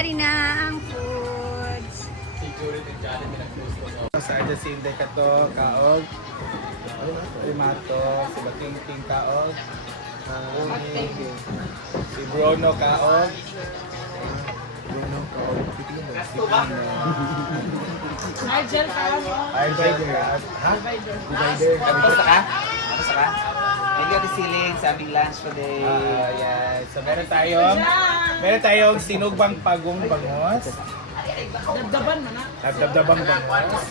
Ari na ang foods. Sa Ardasinday ka to, kaog. Rimato, si Batingting kaog. Si Bruno kaog. Bruno kaog. Nigel ka. Argel ka. Ha? Divider. Kamusta ka? Kamusta ka? Thank you, Ate Siling, sa aming lunch today. Yes. So meron tayong sinugbang pagong bangos. Dabdaban mo na. Nagdabdabang bangos.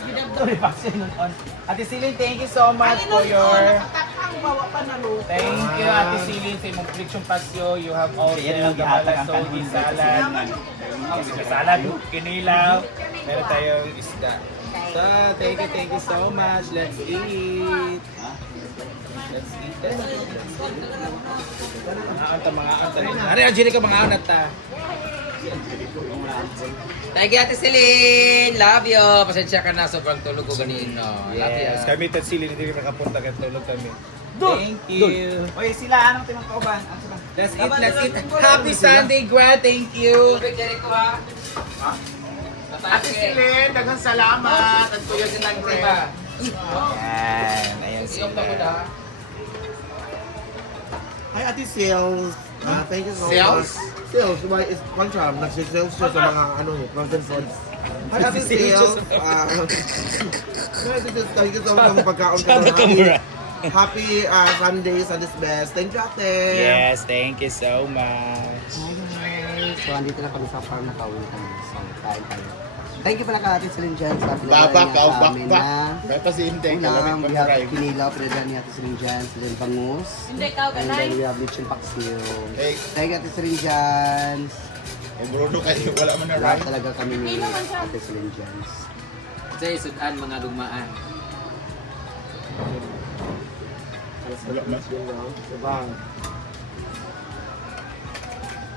Ate Siling, thank you so much for your... Takang bawa pa na lo. Thank you, Ate Siling, sa imong friction pasyo. You have all the gabalasogi salad. Salad, kinilaw. Meron tayong isda. So, thank you so much. Let's eat. Let's eat. Mga anta rin. Ari, Angelica, mga anat ta. Thank you, Ate Siling. Love you. Pasensya ka na, sobrang tulog ko ganino. Yes, kami at Siling, hindi kami nakapunta kahit tulog kami. Thank you. Oy, sila, anong tinangkauban? Let's eat. Happy Sunday, Gwen. Thank you. Jericho, ha? Ha? Ate Siling, daghang salamat. At kuya Yung silang diba? Ayan, ayan Yung sila. tamuda. Hi, Ate Sales. Thank you so Sales? much. Sales, why is one charm? Nagsi-sales siya sa mga frozen foods. Hi, Ate Sales. Thank you so much sa pagkaon ka. Happy Sundays at this best. Thank you, Ate. Yes, thank you so much. So, andito na kami sa farm na kawin kami. So, kain tayo. Thank you pala ka Ate Celine dyan sa Baba, niya kao, sa amin bakbak. na May pasihintay ka ulam. namin We have pag-drive. kinilaw, pinadala ni Ate Celine dyan, Celine Bangus. Hindi ka And then ganay. we have lechon paksiw. Hey, Thank you Ate Celine dyan. Bruno kayo, wala man na Lahat ride. talaga kami ni Hindi naman siya. Ate Celine dyan. Sa isudan, mga lugmaan. Wala man.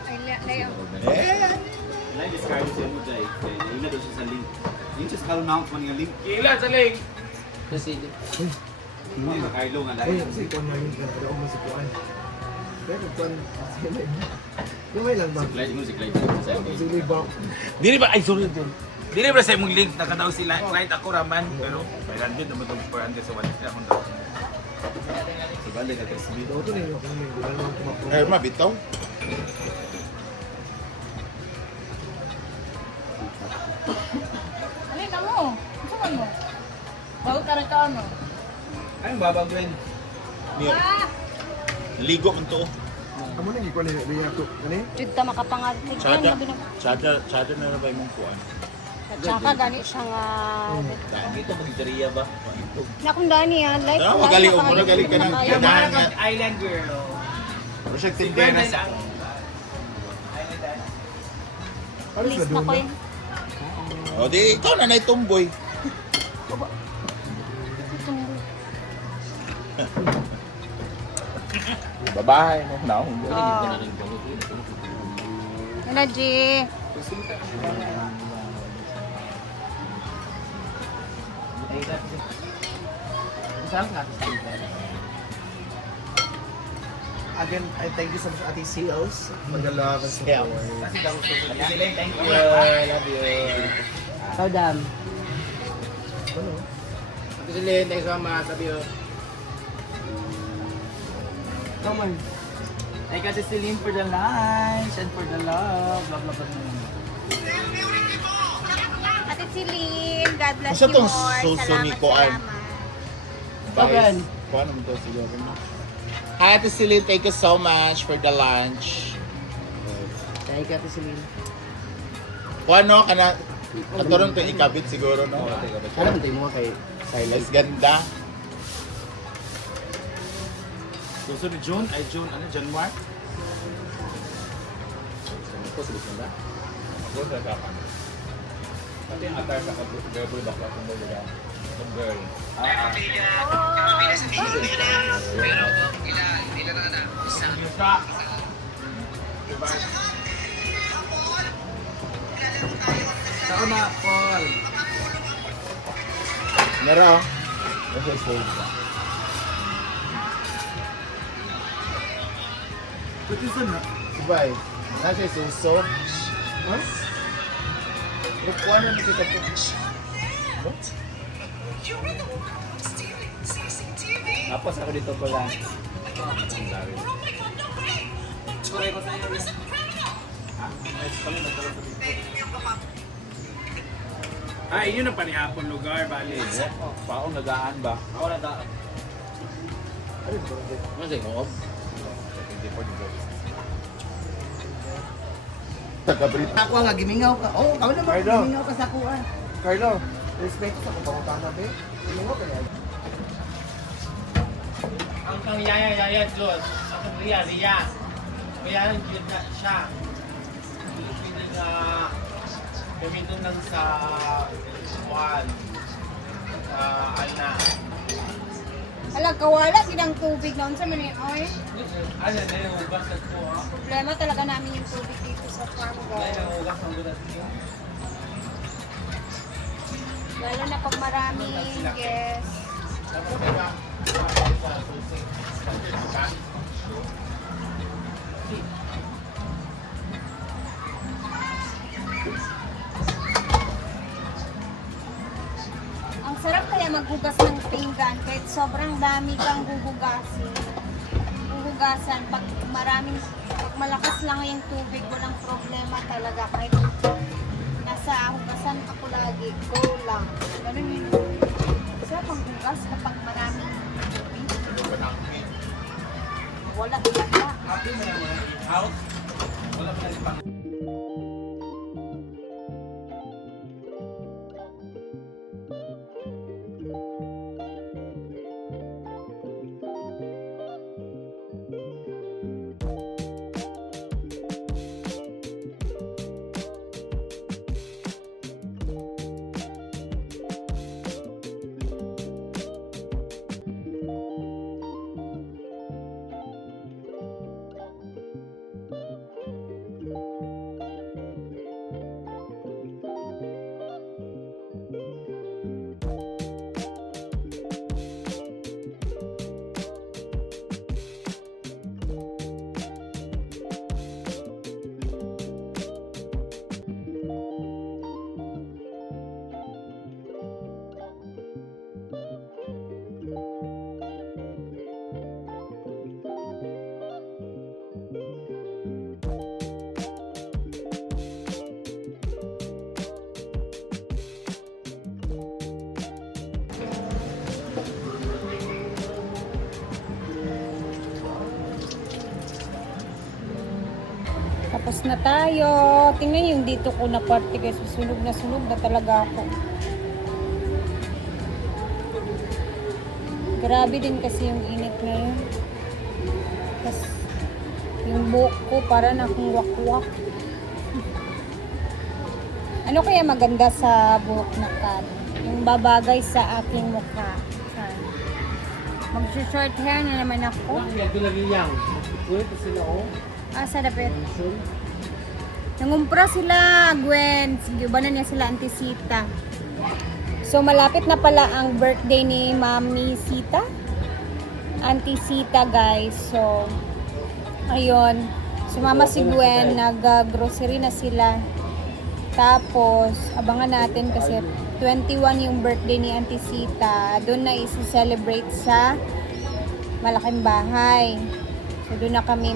Ay, layo. Lain discard siya mo dahil ila daw siya sa link. Yung siya sa kalunang ko nga link. Kila sa link. Kasi, Hindi ka Carlo nga Ay, lain. kasi ikaw na yun ka. Pero mo si Kuan. Pero Kuan, yung lang ba? Clyde mo si Clyde sa amin. Sige ba? Dili ba? Ay, sorry din. Dili ba sa imong link? Nakadaw sila. Kahit ako raman. Pero, 500 naman itong 400 sa wallet. Akong daw. Sa balik ka kasi. Ito to ninyo kung may gulang mga kumapro. Erma, bitaw. Alin na mo? Gusto ka mo? Bago ka rin ka ano? Ay, babagwen. Niyo. Ligo man to. Amo na ikaw na niya to. Ano eh? Jud ta makapangat. Chada na ba imong kuan? Tsaka gani siya nga. Dito mo Jeriya ba? Nakong dani yan. Like, Tama, magali o muna gali ka ng Yung ganahan mga nga. island girl. Pero siya Si tindera Brendan sa... ang... Paano sa Please na ko dulo? yun. O di, ikaw na tumboy. Babae, no? Now. Ano, G? Again, I thank you so much, Ate Sales. Mag-love and support. Siling, thank you. Love you. So, Dam. Ano? Siling, thanks so much. Love you. Come on. Thank you, Siling, for the lunch and for the love. Love, love, love. Ate Celine, God bless Asa you tong more. suso ni Salamat, Koan? salamat. Kogan. Kuan naman to siguro. Hi, Ate Celine. Thank you so much for the lunch. Thank you Ate Celine. Kuan no, kana... Katuron to ikabit siguro, no? Ano man tayo mo kay Mas ganda. Suso ni June, ay June, ano, John Mark? Ito sa Lucinda? Ako sa kapan. Pati ang atar sa girl bakla kung ba nila. Kung girl. Saan na, Paul? Nara, oh. Nasa stage. What is that? Subay. Nasa suso. Huh? Kukuha na kita po. Tapos ako dito pala. Ah, yun ang panihapon lugar, bali. Paong nagaan ba? Ako na daan. Ano sa'yo, Hoob? Ako nga, gimingaw ka. Oh, kau naman, Carlo. gimingaw ka sa kuha. Carlo, respeto sa kung pangutana, be. Hindi mo kaya. Ang kang yaya, Diyos. Ang kang Ria. Kaya lang yun na siya. Pilipino na gamitin lang sa Juan. Sa Ana. Alag, kawala, sinang tubig na. Unsa man yun, oy? Ano na yung ugas na ito, ha? Problema talaga namin yung tubig dito sa farm, Ano guys. yung ugas ng ugas niyo? Lalo na pag maraming guests. Dapat diba? Sa susing. Ang sarap kaya maghugas ng pinggan kahit sobrang dami kang huhugasin. Huhugasan pag malakas lang yung tubig, walang problema talaga. Kahit nasa hugasan ako lagi, go lang. Ganun yun. Sarap ang hugas kapag maraming tubig. Wala talaga. Happy mo na mga in-house. Wala pa na pang Tapos na tayo. Tingnan yung dito ko na parte guys. Sunog na talaga ako. Grabe din kasi yung init na yun. Tapos yung buhok ko para na akong wakwak. Ano kaya maganda sa buhok na cut? Yung babagay sa aking mukha. Mag-short hair na naman ako. lagi yang. Kulit sila oh. Sa dapit. Nangumpra sila, Gwen. Gibanan niya sila, Auntie Sita. So, malapit na pala ang birthday ni Mami Sita. Auntie Sita, guys. So, ayun. Sumama si Gwen. Nag-grocery na sila. Tapos, abangan natin kasi 21 yung birthday ni Auntie Sita. Doon na isi-celebrate sa malaking bahay. So, doon na kami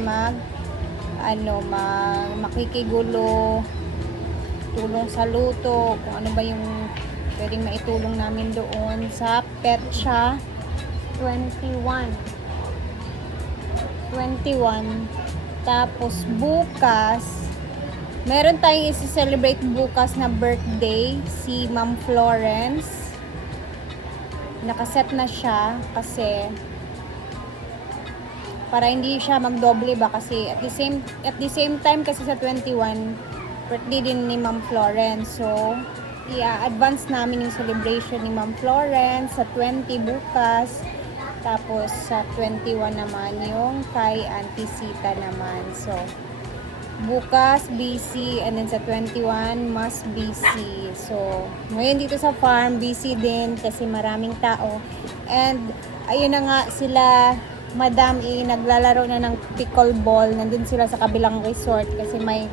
makikigulo, tulong sa luto, kung ano ba yung pwedeng maitulong namin doon sa Petsa 21. Tapos bukas, meron tayong isi-celebrate bukas na birthday, si Ma'am Florence. Nakaset na siya kasi para hindi siya magdoble ba kasi at the same time kasi sa 21 birthday din ni Ma'am Florence. So, i-advance namin yung celebration ni Ma'am Florence sa 20 bukas. Tapos sa 21 naman yung kay Auntie Sita naman. So, bukas busy and then sa 21 mas busy. So, ngayon dito sa farm busy din kasi maraming tao. And ayun na nga sila Madam naglalaro na ng pickleball. Nandun sila sa kabilang resort kasi may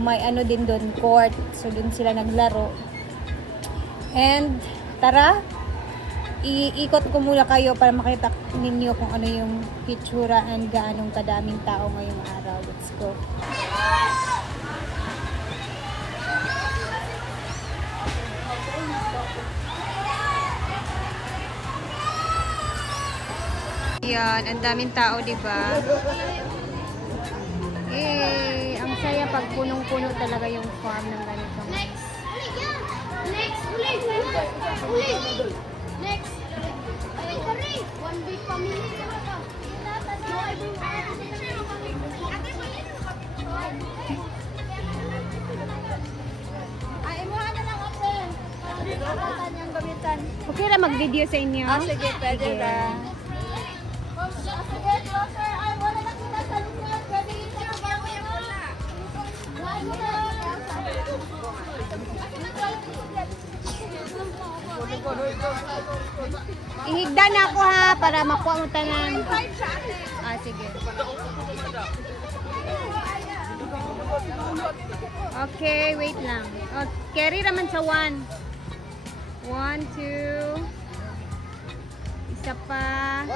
may ano din doon, court. So doon sila naglaro. And tara, iikot ko muna kayo para makita ninyo kung ano yung pictura and gaanong kadaming tao ngayong araw. Let's go. Yan, ang daming tao, di ba? Eh, ang saya pag punong-puno talaga yung farm ng ganito. Next, ulit. Next. Ay, kari. One big family. Ay, imuha na lang ako. Nakakatan yung gamitan. Okay lang mag-video sa inyo? Sige, pwede na. Sige, closer. Ay, wala na kita sa likod. Pwede yun sa kamay mo. Wala mo na. Ihigda na ako ha, para makuha mo tanan. Ah, sige. Okay, wait lang. Oh, carry naman sa 1. 1, 2. Isa pa.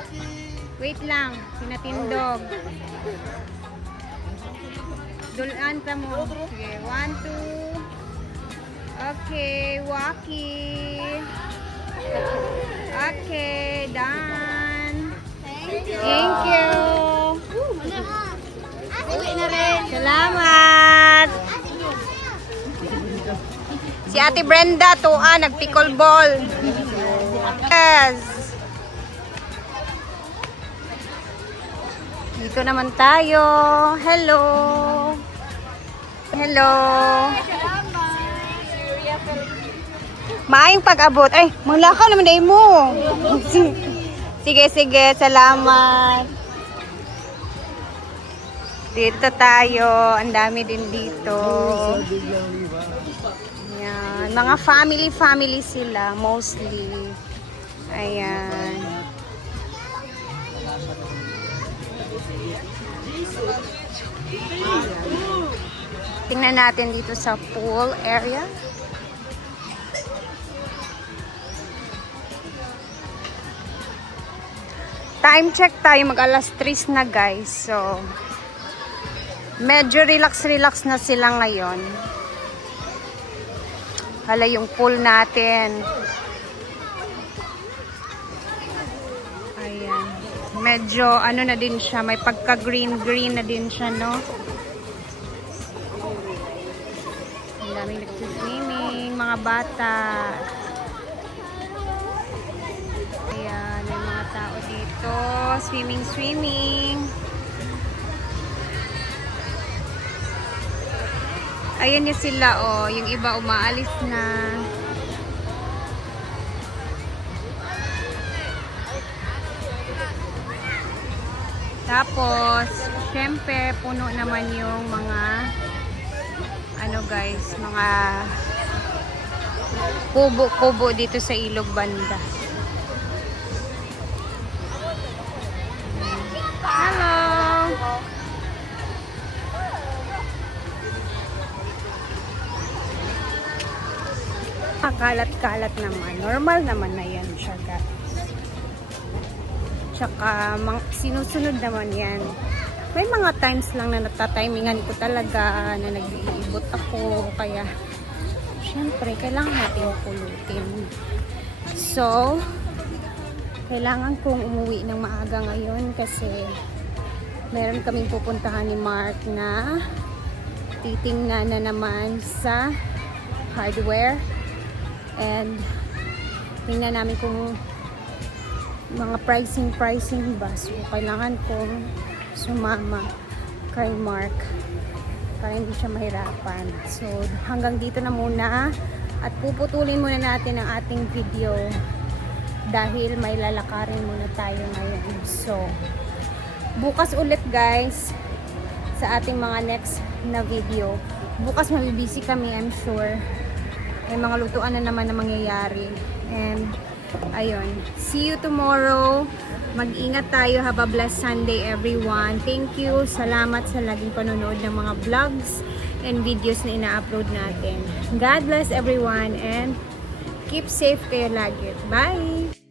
Wait lang, sinatindog. Dulaan ka mo. Sige, 1, 2. Okay, walkie. Okay, done. Thank you. Uwi na rin. Salamat. Si Ate Brenda, nag-pickle ball. Yes. Dito naman tayo. Hello. Hello. Maayong pag-abot. Ay, manglakaw naman day mo. Sige, sige. Salamat. Dito tayo. Ang dami din dito. Ayan. Mga family sila. Mostly. Ayan. Tingnan natin dito sa pool area. Time check tayo, mag alas 3 na guys. So, medyo relax na sila ngayon. Hala yung pool natin. Ayan. Medyo ano na din siya, may pagka green na din siya, no? Ang daming nagsiswimming, mga bata. Ayan, may mga tao dito. Swimming. Ayan yung sila, oh. Yung iba umaalis na. Tapos, syempre, puno naman yung mga ano guys, mga kubo dito sa ilog banda. Hello! Kalat-kalat naman. Normal naman na yan siya guys. Tsaka sinusunod naman yan. May mga times lang na natatimingan ko talaga na nag-iibot ako. Kaya, syempre, kailangan natin pulutin. So, kailangan kong umuwi ng maaga ngayon kasi meron kaming pupuntahan ni Mark na titingnan na naman sa hardware. And, tingnan namin kung mga pricing ba. So, kailangan kong sumama kay Mark para hindi siya mahirapan. So, hanggang dito na muna at puputulin muna natin ang ating video dahil may lalakarin muna tayo ngayon. So, bukas ulit guys sa ating mga next na video. Bukas mabibisi kami, I'm sure. May mga lutuan na naman na mangyayari. And Ayun. See you tomorrow. Mag-ingat tayo. Have a blessed Sunday, everyone. Thank you. Salamat sa laging panonood ng mga vlogs and videos na ina-upload natin. God bless everyone and keep safe kayo lagi. Bye!